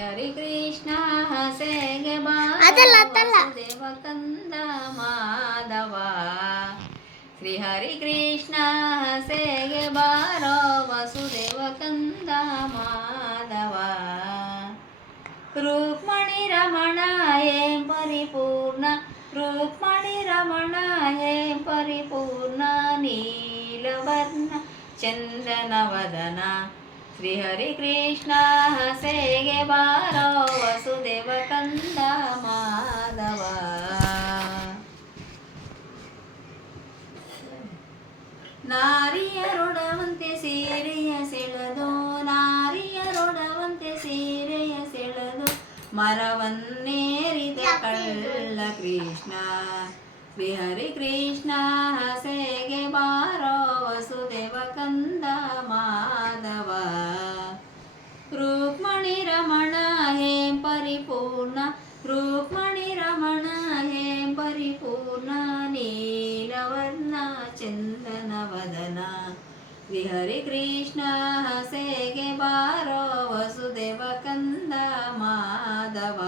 ಹರಿ ಕೃಷ್ಣ ಹಸೆಗೆ ವಾಸುದೇವ ಕಂದ ಮಾಧವ. ಶ್ರೀ ಹರಿ ಕೃಷ್ಣ ಹಸೆಗೆ ಬಾರೋ ವಸುದೇವ ಕಂದ ಮಾಧವ. ರುಕ್ಮಣಿ ರಮಣ ಹೇ ಪರಿಪೂರ್ಣ, ರುಕ್ಮಣಿ ರಮಣ ಹೇ ಪರಿಪೂರ್ಣ, ನೀಲವರ್ಣ ಚಂದನವದನ. ಶ್ರೀ ಹರಿ ಕೃಷ್ಣ ಹಸೆಗೆ ಬಾರೋ ವಸುದೇವ ಕಂದ ಮಾಧವ. ನಾರಿಯರೊಡವಂತೆ ಸೀರೆಯ ಸೆಳೆದು, ನಾರಿಯರೊಡವಂತೆ ಸೀರೆಯ ಸೆಳೆದು, ಮರವನ್ನೇರಿದ ಕಳ್ಳ ಕೃಷ್ಣ. ಶ್ರೀ ಹರಿ ಕೃಷ್ಣ ಹಸೆಗೆ ಬಾರೋ ವಸುದೇವ ಕಂದ ಮಾಧವ. ರುಕ್ಮಣಿ ರಮಣ ಹೇ ಪರಿಪೂರ್ಣ, ರುಕ್ಮಣಿ ರಮಣ ಹೇ ಪರಿಪೂರ್ಣ, ನೀಲವರ್ಣ ಚಂದನವದನ. ಶ್ರೀ ಹರಿ ಕೃಷ್ಣ ಹಸೆಗೆ ಬಾರೋ ವಸುದೇವ ಕಂದ ಮಾಧವ.